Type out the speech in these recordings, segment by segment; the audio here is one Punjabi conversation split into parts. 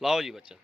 लाओ जी बच्चा।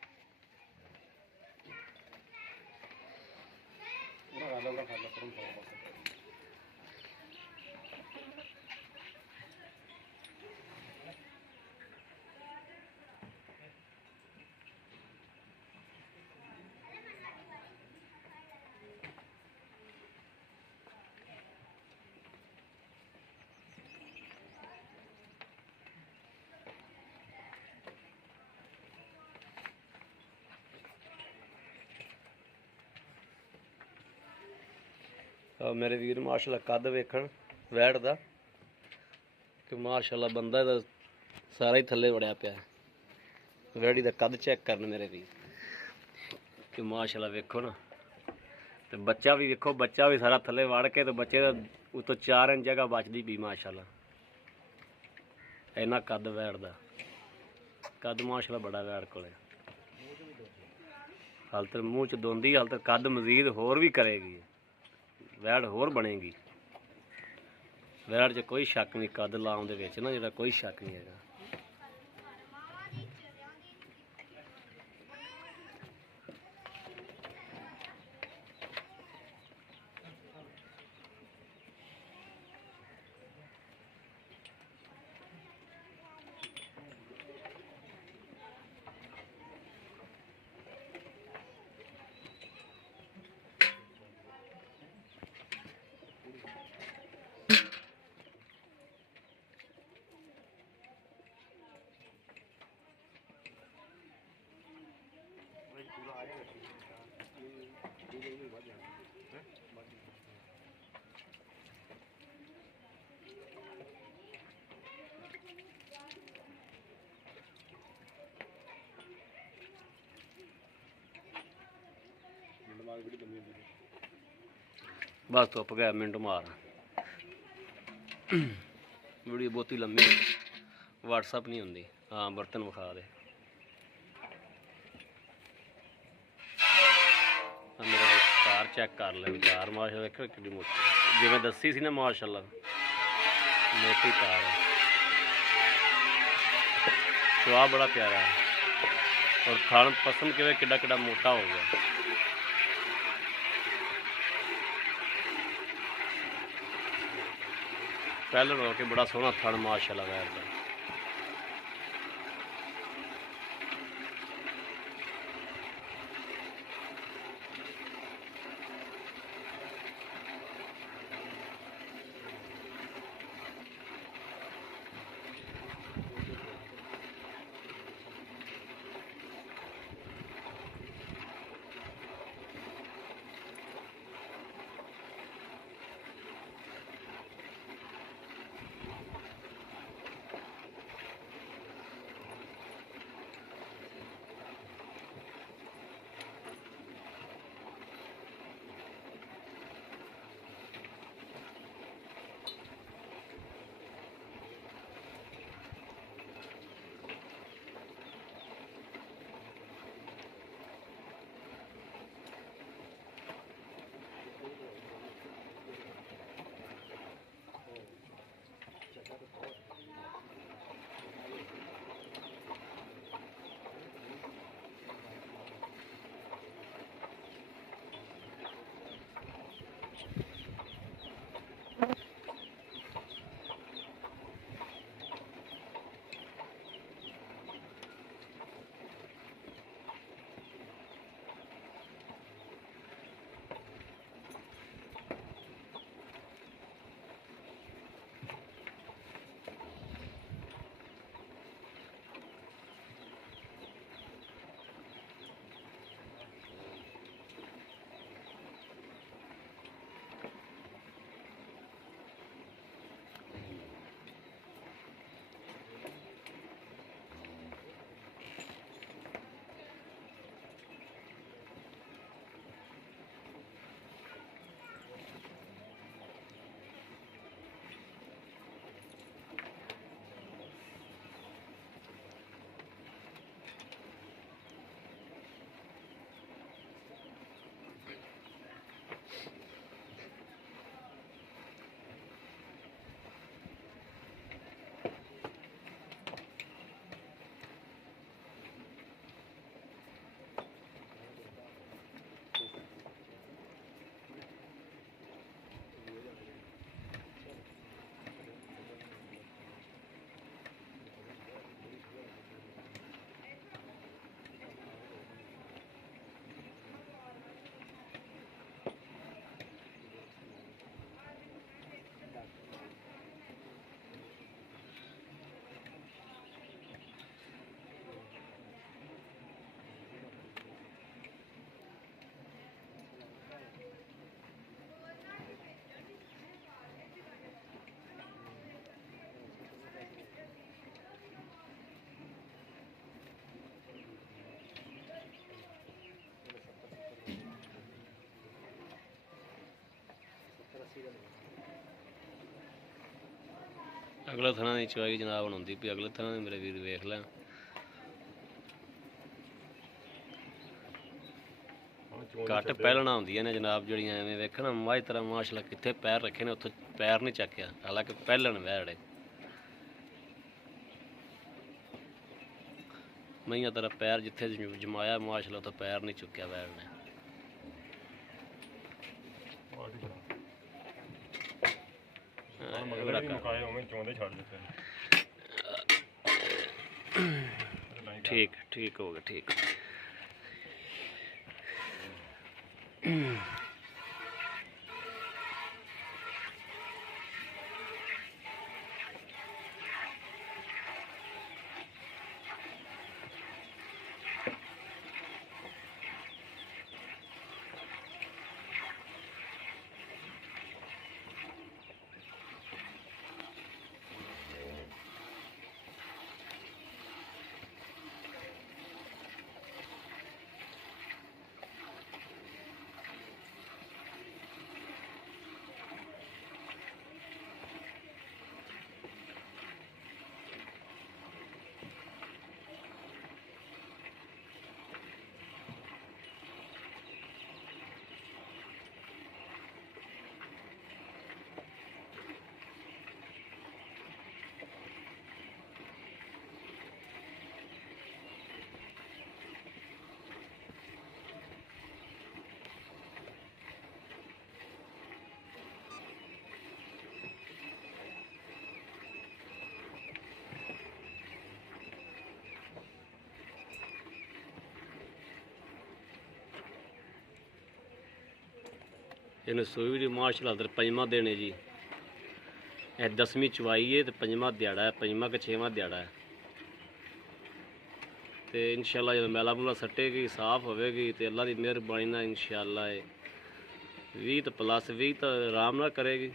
मेरे वीर माशाल्लाह कद वेखण वैड़ दा कि माशाल्लाह बंदा दा सारा ही थल्ले वड़िया पिया। वैड़ी दा कद चेक करन मेरे वीर कि माशाल्लाह वेखो ना। तो बच्चा भी वेखो, बच्चा भी सारा थल्ले वड़ के, तो बच्चे दा उतो 4 इंच जगह बचदी पई माशाल्लाह। इन्ना कद वैड़ दा, कद माशाल्लाह बड़ा वैड़ कोले। हाल तक मूँह च दोंदी, हाल तक कद मजीद होर भी करेगी, वैड़ होर बनेगी। वैड़ च कोई शक नहीं, कद लाउन दे विच ना जेड़ा कोई शक नहीं है। बस धुप गया मिनट मार। वीडियो बहुत ही लंबी, व्हाट्सअप नहीं होंगी। हाँ बर्तन विखा दे। मेरा विचार चेक कर ले, विचार माशाल्लाह देखो कि मोटी जिवें दसी सी ना माशाल्लाह मोटी कार है। सुहा बड़ा प्यारा है और खान पसंद किवें किड्डा किड्डा मोटा हो गया। पहले हो के बड़ा सोहना थन माशाल्लाह वैर दा। ਅਗਲੇ ਥਾਂ ਦੀ ਚਵਾਈ ਜਨਾਬ ਹੁੰਦੀ ਵੀ ਅਗਲੇ ਥਾਂ ਦੇ ਮੇਰੇ ਵੀਰ ਵੇਖ ਲੈ। ਘੱਟ ਪਹਿਲਣਾ ਹੁੰਦੀਆਂ ਨੇ ਜਨਾਬ ਜਿਹੜੀਆਂ ਐਵੇਂ ਵੇਖਣਾ ਮਾਝ ਤਰ੍ਹਾਂ ਮਾਸ਼ਾਅੱਲਾ ਕਿੱਥੇ ਪੈਰ ਰੱਖੇ ਨੇ ਉੱਥੋਂ ਪੈਰ ਨਹੀਂ ਚੱਕਿਆ, ਹਾਲਾਂਕਿ ਪਹਿਲਣ ਵੈੜੇ ਮਈਆਂ ਤਰ੍ਹਾਂ ਪੈਰ ਜਿੱਥੇ ਜਮਾਇਆ ਮਾਸ਼ਾਅੱਲਾ ਉੱਥੋਂ ਪੈਰ ਨਹੀਂ ਚੁੱਕਿਆ ਵੈੜ ਨੇ। ठीक ठीक हो गया ठीक। ਇਹਨੂੰ ਸੂਈ ਦੀ ਮਾਸ਼ਾਅੱਲਾ ਦਰ ਪੰਜਵਾਂ ਦਿਨ ਹੈ ਜੀ। ਇਹ 10ਵੀਂ ਚਵਾਈ ਹੈ ਤੇ ਪੰਜਵਾਂ ਦਿਹਾੜਾ ਹੈ, ਪੰਜਵਾਂ ਕਿ ਛੇਵਾਂ ਦਿਹਾੜਾ ਹੈ। ਤੇ ਇਨਸ਼ਾਅੱਲਾ ਜਦੋਂ ਮੈਲਾ ਮੂਲਾ ਸੱਟੇਗੀ ਸਾਫ਼ ਹੋਵੇਗੀ ਤੇ ਅੱਲਾ ਦੀ ਮਿਹਰਬਾਨੀ ਨਾਲ ਇਨਸ਼ਾਅੱਲਾ 20 ਤੋਂ ਪਲੱਸ 20 ਤਾਂ ਆਰਾਮ ਨਾਲ ਕਰੇਗੀ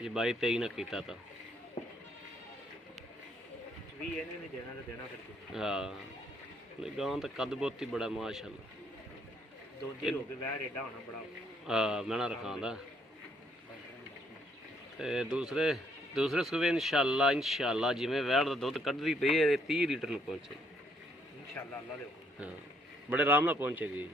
ਜੇ 22 23 ਨਾ ਕੀਤਾ ਤਾਂ 20 ਇਹਨੇ ਨਹੀਂ ਦੇਣਾ ਫਿਰ। ਹਾਂ ਗਾਂ ਤਾਂ ਕੱਦ ਬੋਤੀ ਬੜਾ ਮਾਸ਼ਾਅੱਲਾ ਦੋਦੀ ਹੋ ਕੇ ਵੈਰ ਏਡਾ ਹੋਣਾ ਬੜਾ। ਮੈਣਾ ਰਖਾਂਦਾ ਤੇ ਦੂਸਰੇ ਸੂਬੇ ਇਨਸ਼ਾਅੱਲਾ ਜਿਵੇਂ ਵੈੜ ਦਾ ਦੁੱਧ ਕੱਢਦੀ ਪਈ ਹੈ 30 ਲੀਟਰ ਨੂੰ ਪਹੁੰਚੇ ਇਨਸ਼ਾਅੱਲਾ ਅੱਲਾ ਦੇ ਹੁਕਮ। ਹਾਂ ਬੜੇ ਆਰਾਮ ਨਾਲ ਪਹੁੰਚੇਗੀ।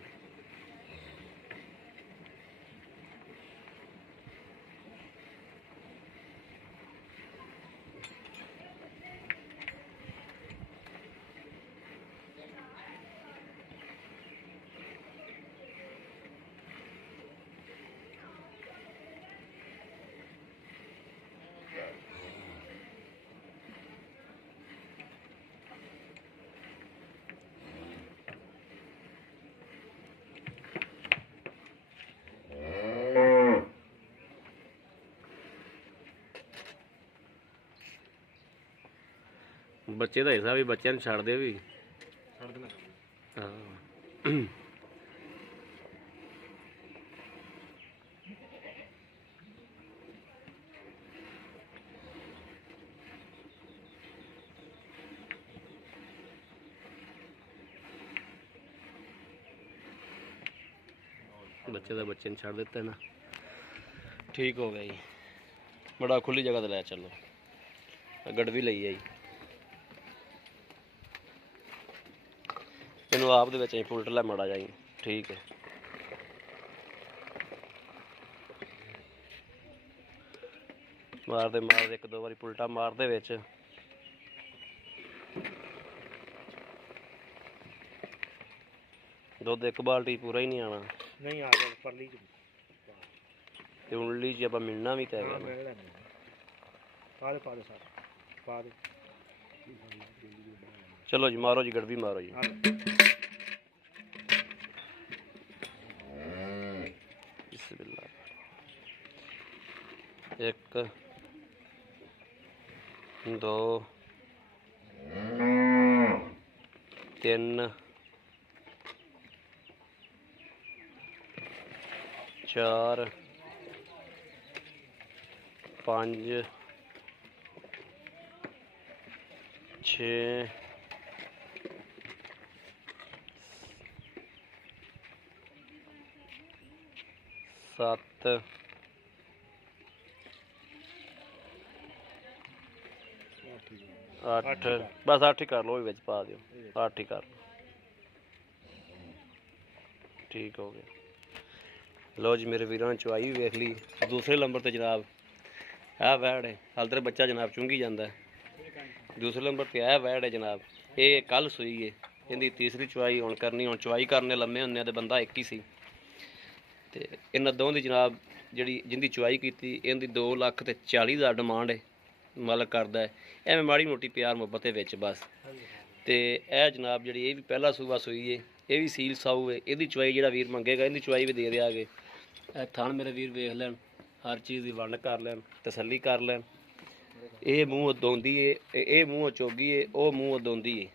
ਬੱਚੇ ਦਾ ਹਿੱਸਾ ਵੀ ਬੱਚਿਆਂ ਨੂੰ ਛੱਡ ਦੇ ਵੀ ਛੱਡ ਦੇਣਾ। ਹਾਂ ਬੱਚੇ ਦਾ ਬੱਚੇ ਨੂੰ ਛੱਡ ਦਿੱਤਾ ਨਾ ਠੀਕ ਹੋ ਗਿਆ ਜੀ। ਬੜਾ ਖੁੱਲੀ ਜਗ੍ਹਾ ਤੇ ਲੈ ਚੱਲੋ ਗੜਵੀ ਲਈ ਹੈ ਜੀ। ਇਹਨੂੰ ਆਪ ਦੇ ਵਿੱਚ ਪੁਲਟ ਲੈ ਮਾੜਾ ਜਾਈ ਠੀਕ ਹੈ। ਮਾਰਦੇ ਇੱਕ ਦੋ ਵਾਰੀ ਪੁਲਟਾ ਮਾਰਦੇ ਵਿੱਚ ਦੁੱਧ ਇੱਕ ਬਾਲਟੀ ਪੂਰਾ ਹੀ ਨਹੀਂ ਆਣਾ। ਨਹੀਂ ਆ ਗਿਆ ਪਰਲੀ ਚ ਤੇ ਉਣਲੀ ਚ ਆਪਾਂ ਮਿਲਣਾ ਵੀ ਤਾਂ ਹੈਗਾ। ਪਾ ਦੇ ਪਾ ਦੇ ਚਲੋ ਜੀ ਮਾਰੋ ਜੀ ਗੜਵੀ ਮਾਰੋ ਜੀ। ਬਿਸਮਿल्लाह 1 2 3 4 5 6 7 8 ਬਸ 8 ਹੀ ਕਰ ਲਓ, ਵਿੱਚ ਪਾ ਦਿਓ 8 ਹੀ ਕਰ ਲਓ। ਠੀਕ ਹੋ ਗਿਆ। ਲਓ ਜੀ ਮੇਰੇ ਵੀਰਾਂ ਨੇ ਚਵਾਈ ਵੀ ਵੇਖ ਲਈ। ਦੂਸਰੇ ਨੰਬਰ ਤੇ ਜਨਾਬ ਇਹ ਵੈੜ ਹੈ, ਹਾਲ ਤੱਕ ਬੱਚਾ ਜਨਾਬ ਚੁੰਗੀ ਜਾਂਦਾ ਹੈ। ਦੂਸਰੇ ਨੰਬਰ ਤੇ ਇਹ ਵੈੜ ਹੈ ਜਨਾਬ, ਇਹ ਕੱਲ ਸੂਈ ਹੈ। ਇਹਦੀ ਤੀਸਰੀ ਚਵਾਈ ਹੁਣ ਕਰਨੀ। ਹੁਣ ਚਵਾਈ ਕਰਨੇ ਲੰਮੇ ਹੁੰਦੇ ਤੇ ਬੰਦਾ ਇੱਕ ਹੀ ਸੀ। ਤੇ ਇਹਨਾਂ ਦੋਵਾਂ ਦੀ ਜਨਾਬ ਜਿਹੜੀ ਜਿੰਦੀ ਚਵਾਈ ਕੀਤੀ, ਇਹਦੀ 2,40,000 ਡਿਮਾਂਡ ਹੈ। ਮਾਲਕ ਕਰਦਾ ਹੈ ਐਵੇਂ ਮਾੜੀ ਮੋਟੀ ਪਿਆਰ ਮੁਹੱਬਤ ਦੇ ਵਿੱਚ ਬਸ। ਤੇ ਇਹ ਜਨਾਬ ਜਿਹੜੀ ਇਹ ਵੀ ਪਹਿਲਾ ਸੂਬਾ ਸੂਈ ਹੈ, ਇਹ ਵੀ ਸੀਲ ਸਾਊ ਹੈ। ਇਹਦੀ ਚਵਾਈ ਜਿਹੜਾ ਵੀਰ ਮੰਗੇਗਾ ਇਹਦੀ ਚਵਾਈ ਵੀ ਦੇ ਦਿਆਂਗੇ। ਇਹ ਥਣ ਮੇਰੇ ਵੀਰ ਵੇਖ ਲੈਣ, ਹਰ ਚੀਜ਼ ਦੀ ਵੰਡ ਕਰ ਲੈਣ, ਤਸੱਲੀ ਕਰ ਲੈਣ। ਇਹ ਮੂੰਹ ਦੋਂਦੀ ਏ, ਇਹ ਮੂੰਹ ਚੋਗੀ ਏ, ਉਹ ਮੂੰਹ ਦੋਂਦੀ ਏ।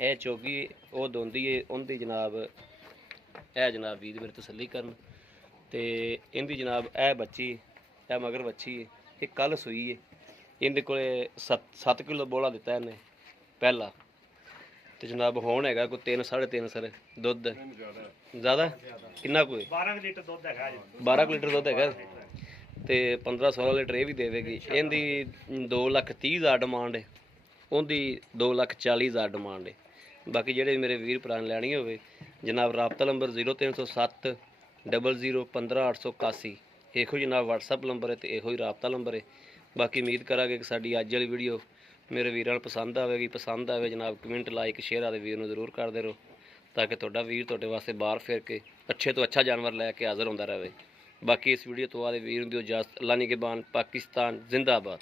ਇਹ ਚੋਗੀ ਉਹ ਦੋਂਦੀ ਏ ਉਹਦੀ ਜਨਾਬ। ਇਹ ਜਨਾਬ ਵੀਰ ਮੇਰੇ ਤਸੱਲੀ ਕਰਨ। ਤੇ ਇਹਦੀ ਜਨਾਬ ਇਹ ਬੱਚੀ, ਇਹ ਮਗਰ ਬੱਚੀ ਏ, ਇਹ ਕੱਲ ਸੂਈ ਏ। ਇਹਦੇ ਕੋਲੇ 7 ਕਿਲੋ ਬੋਲਾ ਦਿੱਤਾ ਇਹਨੇ ਪਹਿਲਾ। ਤੇ ਜਨਾਬ ਹੁਣ ਹੈਗਾ ਕੋਈ 3 3.5 ਸਰ ਦੁੱਧ। ਜ਼ਿਆਦਾ ਕਿੰਨਾ ਕੋਈ 12 ਲੀਟਰ ਦੁੱਧ ਹੈਗਾ ਜੀ। 12 ਲੀਟਰ ਦੁੱਧ ਹੈਗਾ। ਤੇ 15-16 ਲੀਟਰ ਇਹ ਵੀ ਦੇਵੇਗੀ। ਇਹਦੀ 2,30,000 ਡਿਮਾਂਡ ਹੈ, ਉਹਦੀ 2,40,000 ਡਿਮਾਂਡ ਹੈ। ਬਾਕੀ ਜਿਹੜੇ ਮੇਰੇ ਵੀਰ ਭਰਾ ਨੇ ਲੈਣੀ ਹੋਵੇ ਜਨਾਬ ਰਾਬਤਾ ਨੰਬਰ 0307 00 15 881 ਇਹੋ ਜਨਾਬ WhatsApp ਨੰਬਰ ਹੈ ਤੇ ਇਹੋ ਹੀ ਰਾਬਤਾ ਨੰਬਰ ਹੈ। ਬਾਕੀ ਉਮੀਦ ਕਰਾਂਗੇ ਕਿ ਸਾਡੀ ਅੱਜ ਵਾਲੀ ਵੀਡੀਓ ਮੇਰੇ ਵੀਰਾਂ ਨੂੰ ਪਸੰਦ ਆਵੇਗੀ। ਪਸੰਦ ਆਵੇ ਜਨਾਬ ਕਮੈਂਟ ਲਾਈਕ ਸ਼ੇਅਰ ਆਦੇ ਵੀਰ ਨੂੰ ਜ਼ਰੂਰ ਕਰਦੇ ਰਹੋ, ਤਾਂ ਕਿ ਤੁਹਾਡਾ ਵੀਰ ਤੁਹਾਡੇ ਵਾਸਤੇ ਬਾਹਰ ਫਿਰ ਕੇ ਅੱਛੇ ਤੋਂ ਅੱਛਾ ਜਾਨਵਰ ਲੈ ਕੇ ਹਾਜ਼ਰ ਹੁੰਦਾ ਰਹੇ। ਬਾਕੀ ਇਸ ਵੀਡੀਓ ਤੋਂ ਬਾਅਦ ਵੀਰ ਨੂੰ ਦਿਓ ਇਜਾਜ਼ਤ। ਅੱਲਾ ਨਿਗਹਿਬਾਨ। ਪਾਕਿਸਤਾਨ ਜ਼ਿੰਦਾਬਾਦ।